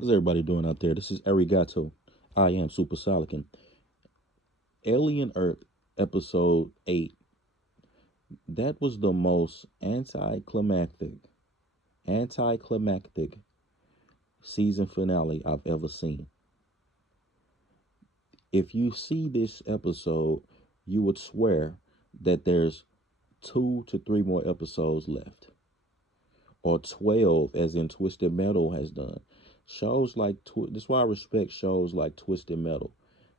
How's everybody doing out there? This is Arigato. I am Super Solican. Alien Earth, episode 8. That was the most anticlimactic season finale I've ever seen. If you see this episode, you would swear that there's 2 to 3 more episodes left, or 12, as in Twisted Metal has done. Shows like that's why I respect shows like Twisted Metal,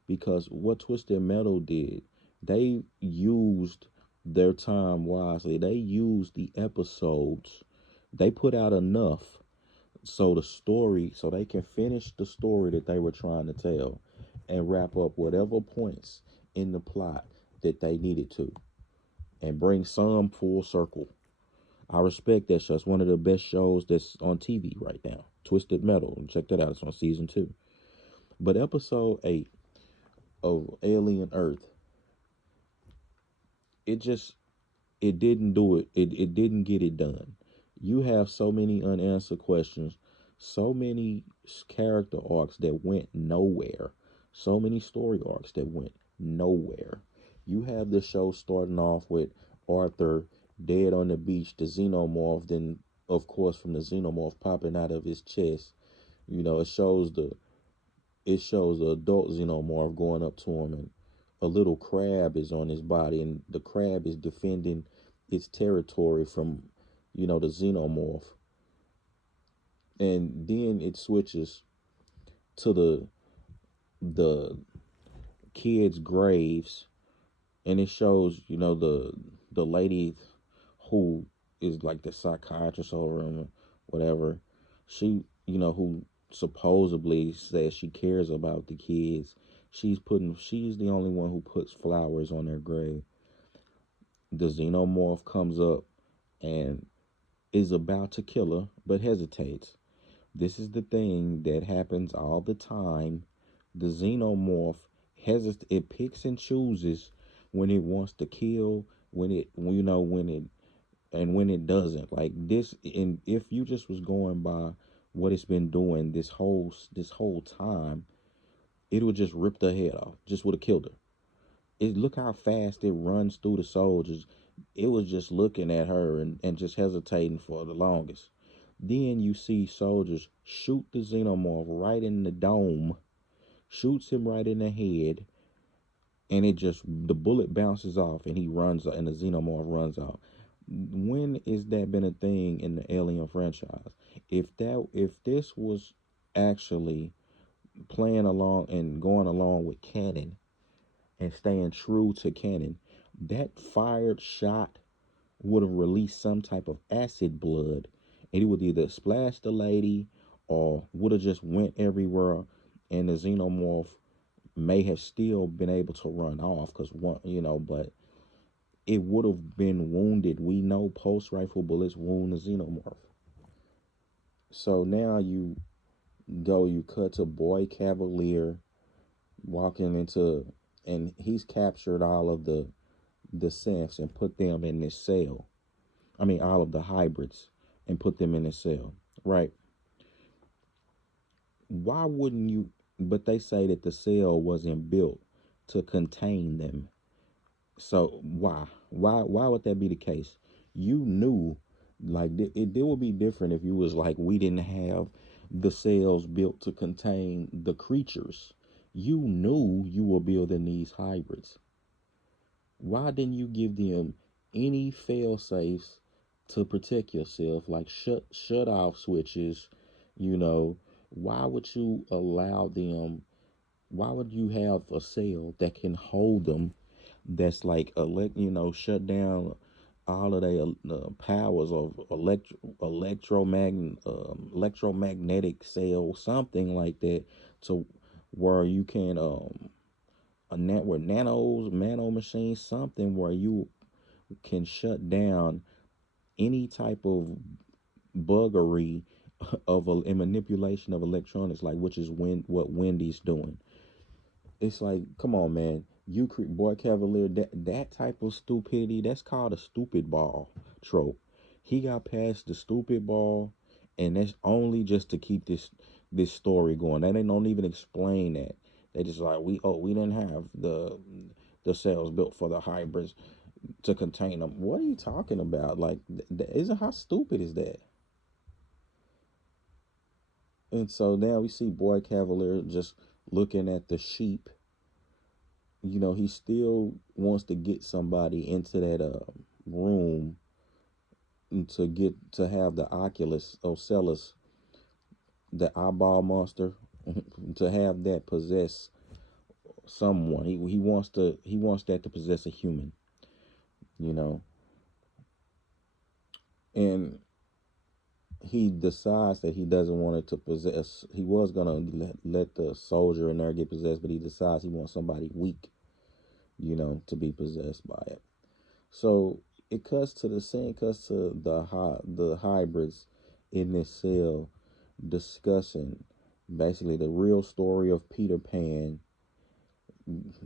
because what Twisted Metal did, they used their time wisely. They used the episodes. They put out enough so they can finish the story that they were trying to tell and wrap up whatever points in the plot that they needed to and bring some full circle. I respect that show. It's one of the best shows that's on TV right now. Twisted Metal. Check that out. It's on season 2. But episode 8 of Alien Earth, it just it didn't do it. It didn't get it done. You have so many unanswered questions, so many character arcs that went nowhere, so many story arcs that went nowhere. You have the show starting off with Arthur dead on the beach, the xenomorph, then of course from the xenomorph popping out of his chest. It shows the adult xenomorph going up to him, and a little crab is on his body, and the crab is defending its territory from, the xenomorph. And then it switches to the kids' graves, and it shows, the lady who is like the psychiatrist over him, whatever. She, who supposedly says she cares about the kids. She's the only one who puts flowers on their grave. The xenomorph comes up and is about to kill her, but hesitates. This is the thing that happens all the time. The xenomorph hesitates. It picks and chooses when it wants to kill, when it doesn't. Like this, and if you just was going by what it's been doing this whole time, it would just rip the head off. Just would have killed her. Look how fast it runs through the soldiers. It was just looking at her and just hesitating for the longest. Then you see soldiers shoot the xenomorph right in the dome, shoots him right in the head, and the bullet bounces off and he runs, and the xenomorph runs off. When is that been a thing in the Alien franchise? If this was actually playing along and going along with canon and staying true to canon, that fired shot would have released some type of acid blood, and it would either splash the lady or would have just went everywhere, and the xenomorph may have still been able to run off because but it would have been wounded. We know pulse rifle bullets wound the xenomorph. So now you cut to Boy Cavalier walking into, and he's captured all of the synths and put them in this cell. I mean, all of the hybrids and put them in this cell, right? Why wouldn't you? But they say that the cell wasn't built to contain them. So why would that be the case? You knew, like it would be different if you was like, we didn't have the cells built to contain the creatures. You knew you were building these hybrids. Why didn't you give them any fail safes to protect yourself, like shut off switches? You know, why would you allow them? Why would you have a cell that can hold them, that's like shut down all of the powers of electromagnetic cell, something like that, to where you can where nano machines, something where you can shut down any type of buggery of a manipulation of electronics, like, which is what Wendy's doing. It's like, come on, man. Boy Cavalier, that type of stupidity, that's called a stupid ball trope. He got past the stupid ball, and that's only just to keep this story going. They don't even explain that. They just like we didn't have the cells built for the hybrids to contain them. What are you talking about? Like, isn't how stupid is that? And so now we see Boy Cavalier just looking at the sheep. He still wants to get somebody into that room to get to have the Oculus Ocellus, the eyeball monster, to have that possess someone. He wants that to possess a human, you know. And he decides that he doesn't want it to possess. He was gonna let the soldier in there get possessed, but he decides he wants somebody weak, to be possessed by it. So it cuts to the scene, cuts to the hybrids in this cell discussing basically the real story of Peter Pan.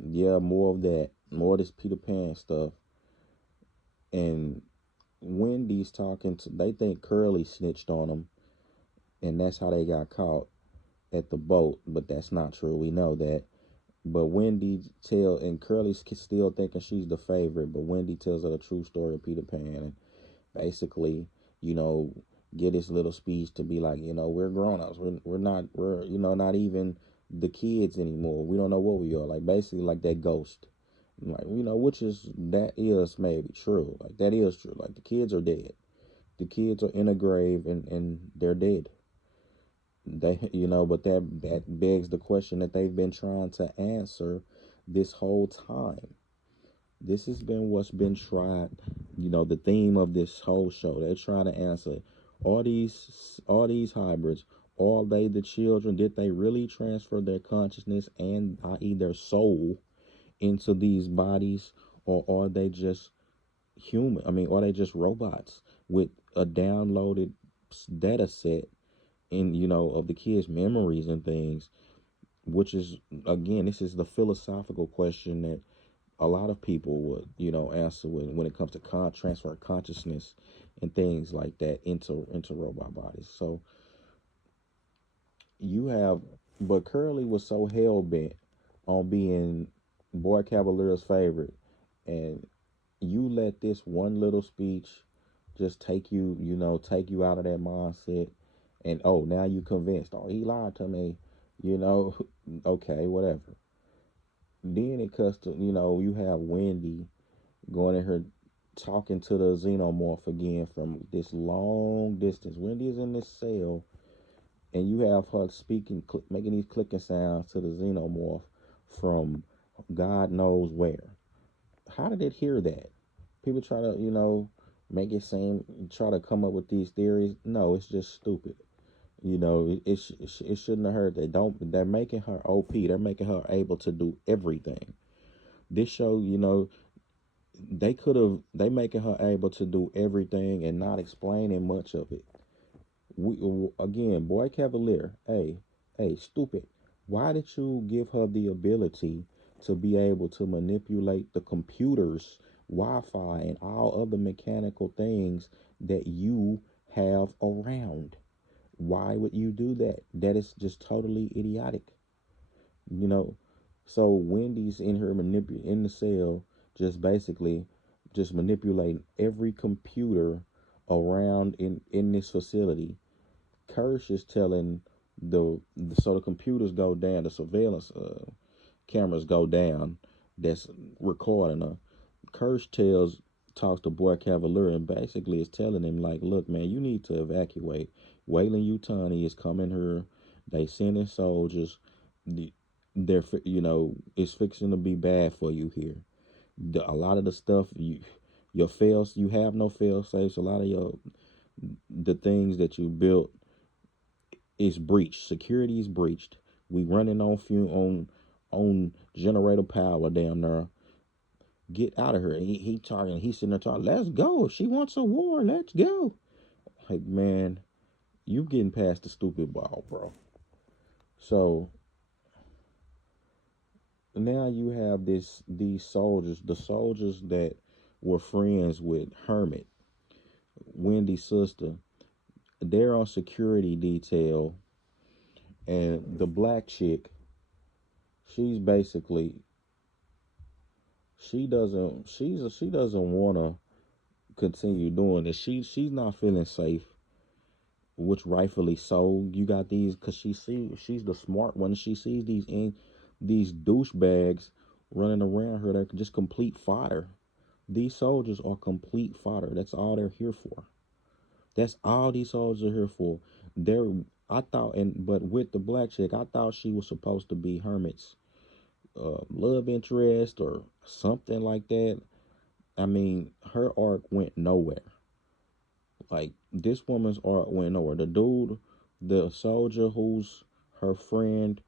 Yeah, more of that, more of this Peter Pan stuff. And Wendy's talking to. They think Curly snitched on them, and that's how they got caught at the boat. But that's not true. We know that. But and Curly's still thinking she's the favorite. But Wendy tells her the true story of Peter Pan, and basically, you know, get this little speech to be like, we're grown ups. We're not even the kids anymore. We don't know what we are. Like basically like that ghost. Like, which is that is maybe true. Like that is true. Like the kids are dead. The kids are in a grave and they're dead. But that begs the question that they've been trying to answer this whole time. This has been what's been tried, the theme of this whole show. They're trying to answer all these hybrids. Are they the children? Did they really transfer their consciousness and i.e. their soul into these bodies, or are they just human? I mean, are they just robots with a downloaded data set of the kids' memories and things? Which is, again, this is the philosophical question that a lot of people would answer when it comes to transfer consciousness and things like that into robot bodies. So you have, but Curly was so hell bent on being Boy Cavalier's favorite, and you let this one little speech just take you out of that mindset, and oh, now you convinced. Oh, he lied to me, you know. Okay, whatever. Then it cuts to you have Wendy going in her talking to the xenomorph again from this long distance. Wendy is in this cell, and you have her speaking, making these clicking sounds to the xenomorph from God knows where. How did it hear that? People try to, make it seem, try to come up with these theories. No, it's just stupid. It shouldn't have heard that. They're making her OP. They're making her able to do everything. This show, they making her able to do everything and not explaining much of it. Again, Boy Cavalier, hey, stupid. Why did you give her the ability to be able to manipulate the computers, Wi-Fi, and all other mechanical things that you have around? Why would you do that? That is just totally idiotic. You know, so Wendy's in her in the cell, just basically just manipulating every computer around in this facility. Kirsch is telling so the computers go down, the surveillance cameras go down that's recording her. Kirsch talks to Boy Cavalier and basically is telling him like, look, man, you need to evacuate. Wayland Utani is coming here. They sending soldiers. They're it's fixing to be bad for you here. A lot of the stuff you have no fail safes. A lot of the things that you built is breached. Security is breached. We running on on generator power down there. Get out of here. He talking. He's sitting there talking. Let's go. If she wants a war, let's go. Like, man, you getting past the stupid ball, bro. So now you have these soldiers, the soldiers that were friends with Hermit, Wendy's sister. They're on security detail, And the black chick, she's basically she doesn't want to continue doing this. She's not feeling safe, which rightfully so. You got these because she's the smart one. She sees these douchebags running around her that can just complete fodder. These soldiers are complete fodder. That's all they're here for. That's all these soldiers are here for. They're I thought, and but with the black chick, I thought she was supposed to be Hermit's love interest or something like that. I mean, her arc went nowhere. Like this woman's art went nowhere. The dude, the soldier who's her friend,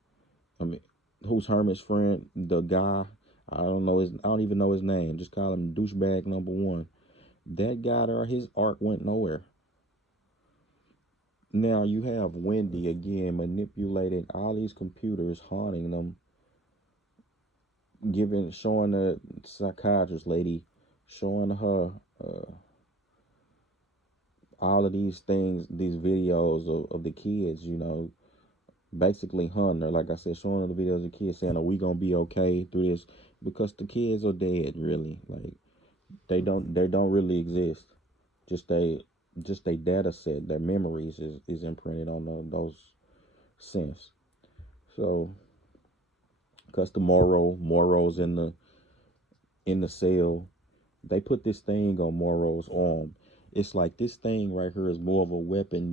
I mean, who's Hermit's friend, the guy, I don't even know his name. Just call him douchebag number one. That guy there, his arc went nowhere. Now you have Wendy again manipulating all these computers, haunting them, showing the psychiatrist lady, showing her all of these things, these videos of the kids, basically hunting her. Like I said, showing her the videos of the kids saying, "Are we gonna be okay through this?" Because the kids are dead, really. Like they don't really exist. Just they data set, their memories is imprinted on those synths. So, because the Morro's in the cell, they put this thing on Morrow's arm. It's like this thing right here is more of a weapon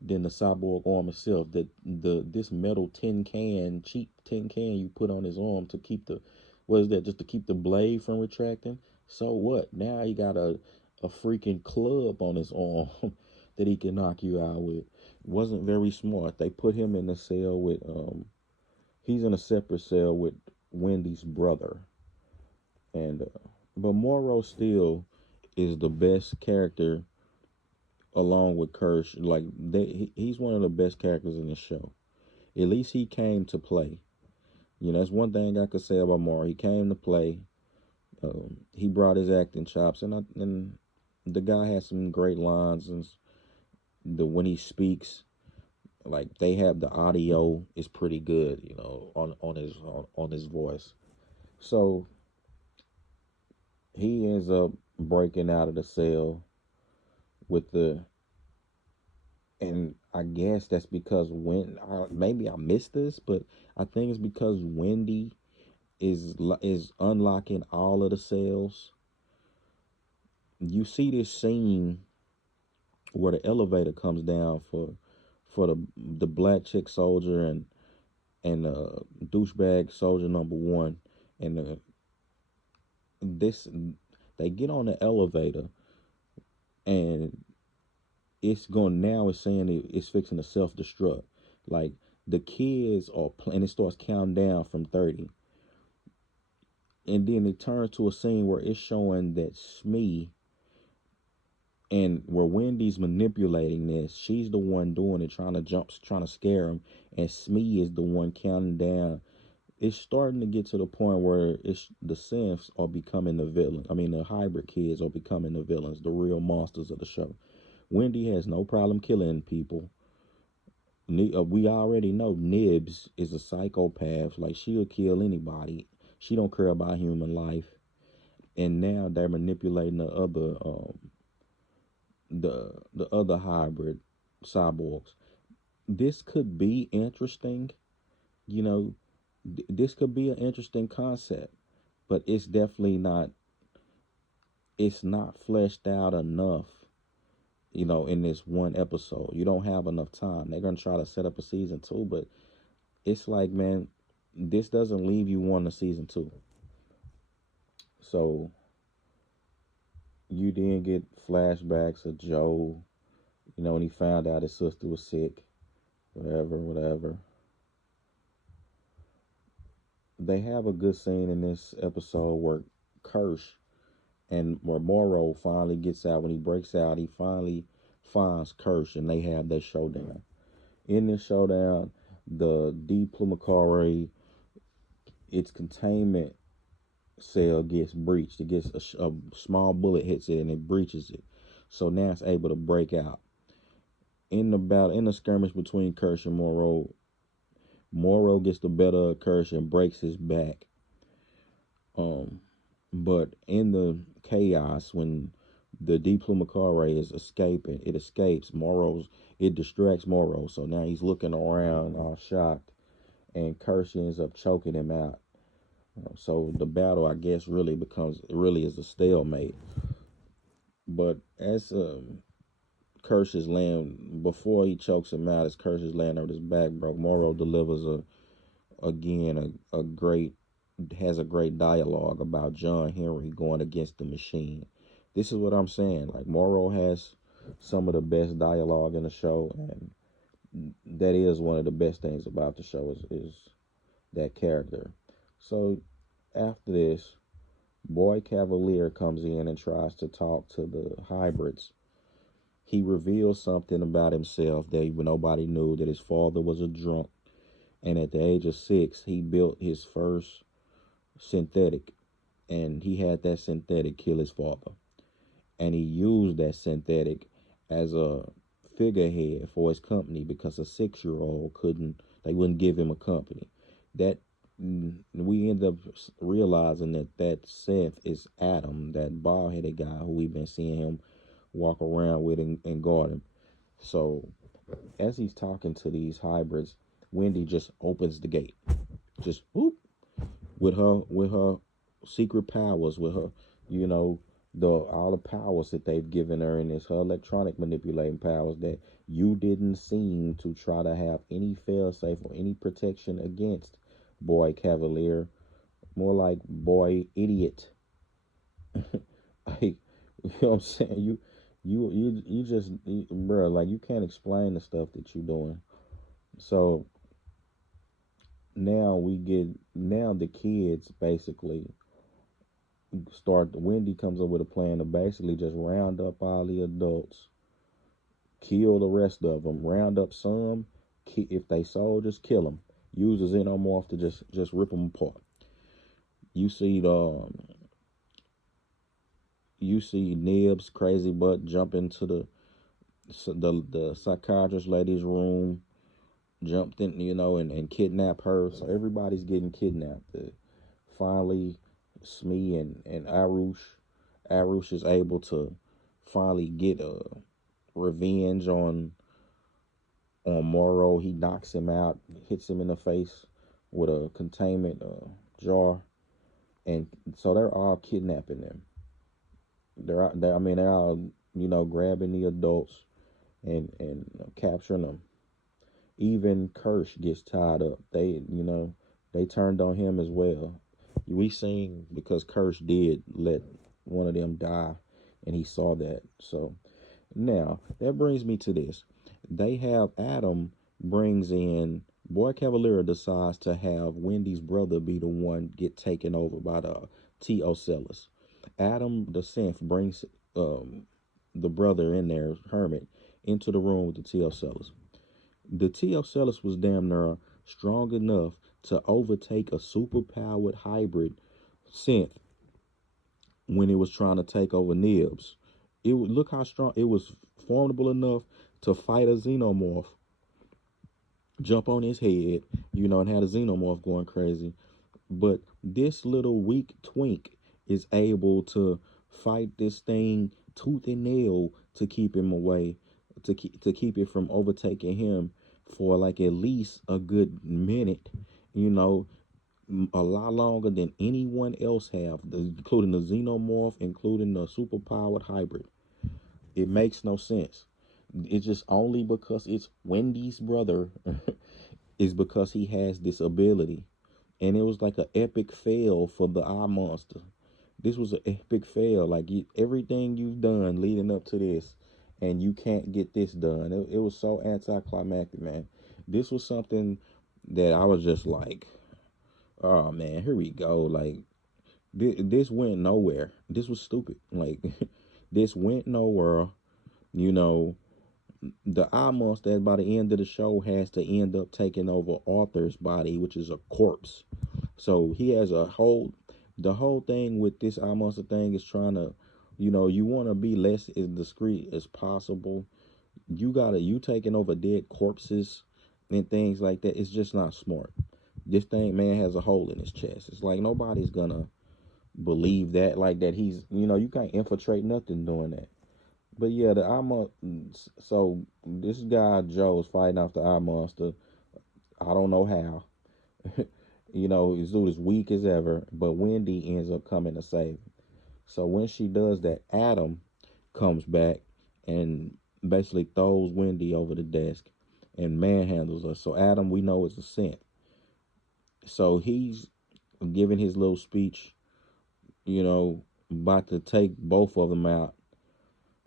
than the cyborg arm itself. That this metal cheap tin can you put on his arm to keep the what is that? Just to keep the blade from retracting. So what? Now he got a freaking club on his arm that he can knock you out with. Wasn't very smart. They put him in a cell with he's in a separate cell with Wendy's brother and but Morrow still is the best character along with Kirsch. Like he's one of the best characters in the show. At least he came to play. That's one thing I could say about Morrow. He came to play. He brought his acting chops, and the guy has some great lines. And the when he speaks, like they have the audio is pretty good. On his voice. So he ends up breaking out of the cell with the and I guess that's because maybe I missed this, but I think it's because Wendy is unlocking all of the cells. You see this scene where the elevator comes down for the black chick soldier and douchebag soldier number one, and this they get on the elevator and it's saying it's fixing to self destruct. Like the kids are playing, it starts counting down from 30. And then it turns to a scene where it's showing that Smee and where Wendy's manipulating this, she's the one doing it, trying to scare him, and Smee is the one counting down. It's starting to get to the point where it's the synths are becoming the villain. I mean, the hybrid kids are becoming the villains, the real monsters of the show. Wendy has no problem killing people. We already know Nibs is a psychopath. Like she'll kill anybody. She don't care about human life. And now they're manipulating the other hybrid cyborgs. This could be interesting. You know, this could be an interesting concept, but it's definitely not. It's not fleshed out enough. In this one episode, you don't have enough time. They're gonna try to set up a season two, but it's like, man, this doesn't leave you wanting a season two. So you then get flashbacks of Joe, when he found out his sister was sick, whatever, whatever. They have a good scene in this episode where Kirsch and where Morrow finally gets out. When he breaks out, he finally finds Kirsch and they have their showdown. In this showdown, the Diplomacare, its containment cell gets breached. It gets a small bullet hits it and it breaches it. So now it's able to break out. In the skirmish between Kirsch and Morrow, Moro gets the better of Kirsch and breaks his back. Um, but in the chaos, when the Diplomacare is escaping, it escapes. It distracts Moro. So now he's looking around all shocked, and Kirsch ends up choking him out. So the battle, I guess, really is a stalemate. But as Kirsch is laying, before he chokes him out, as Kirsch is laying over his back, bro, Moro delivers a great has a great dialogue about John Henry going against the machine. This is what I'm saying. Like Morrow has some of the best dialogue in the show, and that is one of the best things about the show is that character. So after this, Boy Cavalier comes in and tries to talk to the hybrids. He reveals something about himself that nobody knew, that his father was a drunk, and at the age of 6, he built his first synthetic, and he had that synthetic kill his father, and he used that synthetic as a figurehead for his company because a 6-year-old couldn't they wouldn't give him a company. That we end up realizing that Seth is Adam, that bald-headed guy who we've been seeing him walk around with and guard him. So as he's talking to these hybrids, Wendy just opens the gate, just whoop, with her secret powers, with her, you know, the all the powers that they've given her, and it's her electronic manipulating powers that you didn't seem to try to have any fail safe or any protection against, Boy Cavalier. More like boy idiot. Like, you know what I'm saying? You just, bro, like you can't explain the stuff that you're doing. So now the kids basically Wendy comes up with a plan to basically just round up all the adults, kill the rest of them, round up some, if they soldiers, kill them, use a xenomorph to just rip them apart. You see Nibs crazy butt jump into the psychiatrist lady's room, jumped in, and kidnap her. So everybody's getting kidnapped. Finally, Smee and Arush is able to finally get revenge on Morrow. He knocks him out, hits him in the face with a containment jar, and so they're all kidnapping them. They're all grabbing the adults and capturing them. Even Kirsch gets tied up. They turned on him as well. We seen because Kirsch did let one of them die, and he saw that. So now that brings me to this. They have Adam brings in Boy Cavalier decides to have Wendy's brother be the one get taken over by the T.O. Sellers. Adam the synth brings the brother in there, Hermit, into the room with the T.O. Sellers. The T.O. Sellers was damn near strong enough to overtake a superpowered hybrid synth when it was trying to take over Nibs. Look how strong it was, formidable enough to fight a xenomorph, jump on his head, and had a xenomorph going crazy. But this little weak twink is able to fight this thing tooth and nail to keep him away, to keep it from overtaking him for like at least a good minute, you know, a lot longer than anyone else have, including the xenomorph, including the superpowered hybrid. It makes no sense. It's just only because it's Wendy's brother is because he has this ability. And it was like an epic fail for the eye monster. This was an epic fail. Like everything you've done leading up to this, and you can't get this done. It was so anticlimactic, man. This was something that I was just like, oh man, here we go. Like this went nowhere. This was stupid. Like this went nowhere. You know, the eye monster by the end of the show has to end up taking over Arthur's body, which is a corpse. So he has the whole thing with this eye monster thing is trying to, you want to be less as discreet as possible. You taking over dead corpses and things like that. It's just not smart. This thing, man, has a hole in his chest. It's like nobody's gonna believe that, like that. He's, you can't infiltrate nothing doing that. But yeah, the eye so this guy Joe's fighting off the eye monster. I don't know how. His dude is weak as ever, but Wendy ends up coming to save him. So when she does that, Adam comes back and basically throws Wendy over the desk and manhandles her. So Adam, we know, is a synth. So he's giving his little speech, about to take both of them out,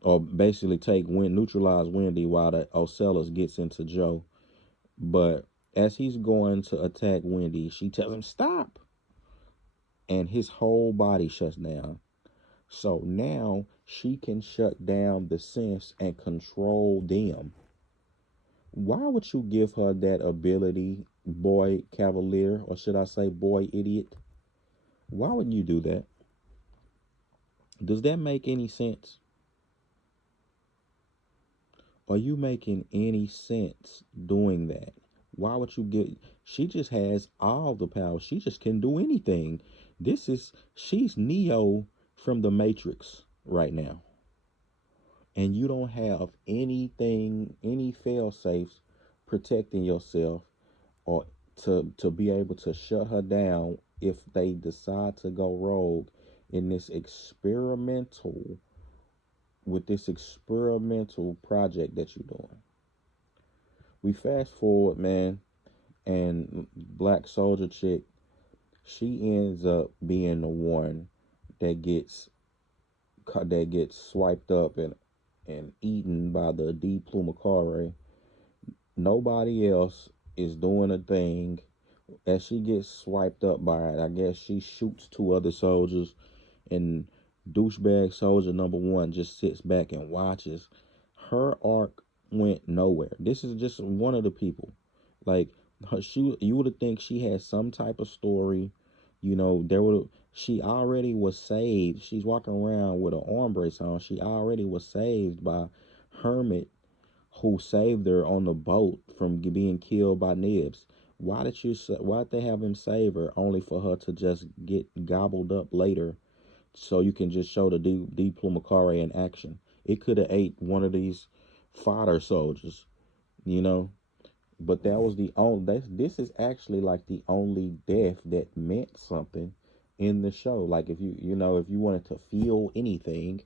or basically neutralize Wendy while the Ocellus gets into Joe. But as he's going to attack Wendy, she tells him stop, and his whole body shuts down. So now she can shut down the sense and control them. Why would you give her that ability, boy cavalier, or should I say boy idiot? Why would you do that? Does that make any sense? Are you making any sense doing that? Why would you get? She just has all the power. She just can do anything. She's Neo from the Matrix right now. And you don't have anything, any fail safes protecting yourself or to be able to shut her down if they decide to go rogue in this experimental with this experimental project that you're doing. We fast forward, man, and Black Soldier chick, she ends up being the one that gets swiped up and eaten by the D Plumacare. Nobody else is doing a thing. As she gets swiped up by it, I guess she shoots two other soldiers, and douchebag soldier number one just sits back and watches. Her arc went nowhere. This is just one of the people. Like you would have think she had some type of story. There would she already was saved. She's walking around with an arm brace on. She already was saved by Hermit, who saved her on the boat from being killed by Nibs. Why did they have him save her only for her to just get gobbled up later so you can just show the D Plumacare in action? It could have ate one of these fodder soldiers, you know. But that was the only. This is actually like the only death that meant something in the show. Like if you wanted to feel anything,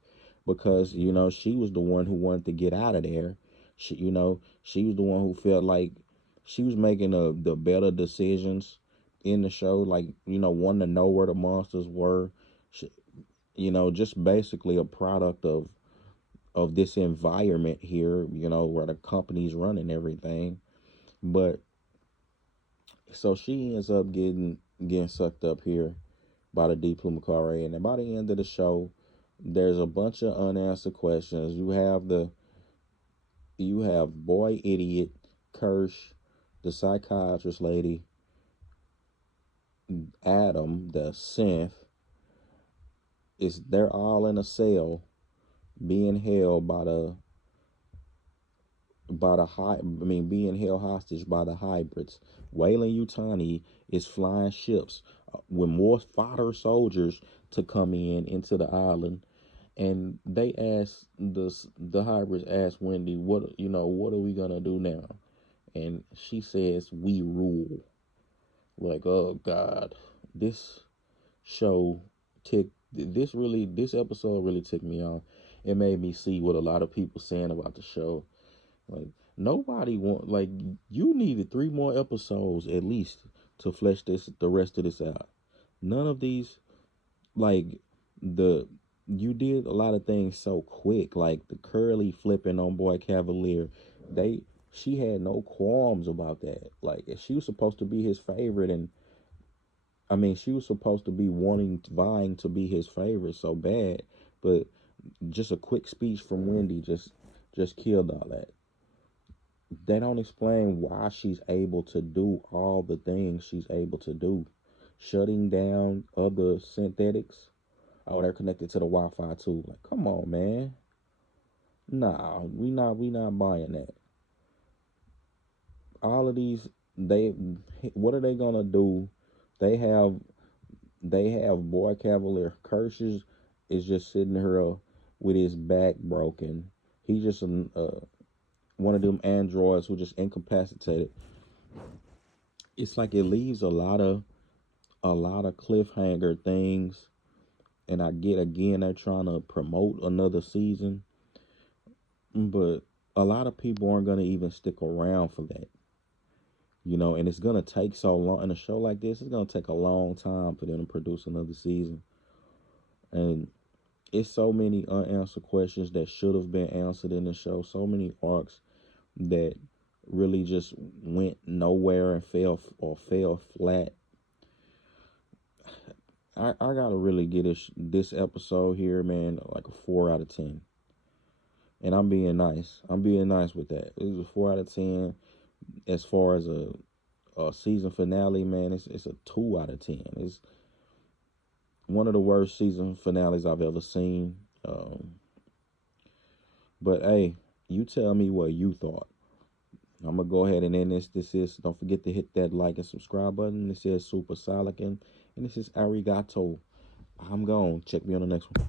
because she was the one who wanted to get out of there. She was the one who felt like she was making the better decisions in the show. Like wanting to know where the monsters were. She, just basically a product of this environment here. Where the company's running everything. But so she ends up getting sucked up here by the D Plumacare, and then by the end of the show, there's a bunch of unanswered questions. You have boy idiot, Kirsch, the psychiatrist lady, Adam, the synth. They're all in a cell being held being held hostage by the hybrids. Wayland Utani is flying ships with more fodder soldiers to come into the island, and they ask the hybrids ask Wendy, what are we gonna do now? And she says, we rule. Like, oh God, this show this episode really ticked me off. It made me see what a lot of people saying about the show. Like nobody you needed 3 more episodes at least to flesh the rest of this out. None of these like the you did a lot of things so quick, like the curly flipping on Boy Cavalier. She had no qualms about that. Like she was supposed to be his favorite, and I mean she was supposed to be vying to be his favorite so bad, but just a quick speech from Wendy just killed all that. They don't explain why she's able to do all the things she's able to do. Shutting down other synthetics. Oh, they're connected to the Wi-Fi too. Like, come on, man. Nah, we not buying that. all of these, they, what are they gonna do? They have they have Boy Cavalier Curses is just sitting here with his back broken. He's just one of them androids who just incapacitated. It's like it leaves a lot of cliffhanger things, and I get again they're trying to promote another season, but a lot of people aren't gonna even stick around for that. And it's gonna take so long in a show like this. It's gonna take a long time for them to produce another season, and it's so many unanswered questions that should have been answered in the show. So many arcs that really just went nowhere and fell flat. I gotta really get this episode here, man, like a 4 out of 10. And I'm being nice. I'm being nice with that. It was a 4 out of 10. As far as a season finale, man, it's a 2 out of 10. It's one of the worst season finales I've ever seen. But hey, you tell me what you thought. I'm gonna go ahead and end this. Don't forget to hit that like and subscribe button. This is Super Solican, and this is Arigato. I'm gone. Check me on the next one.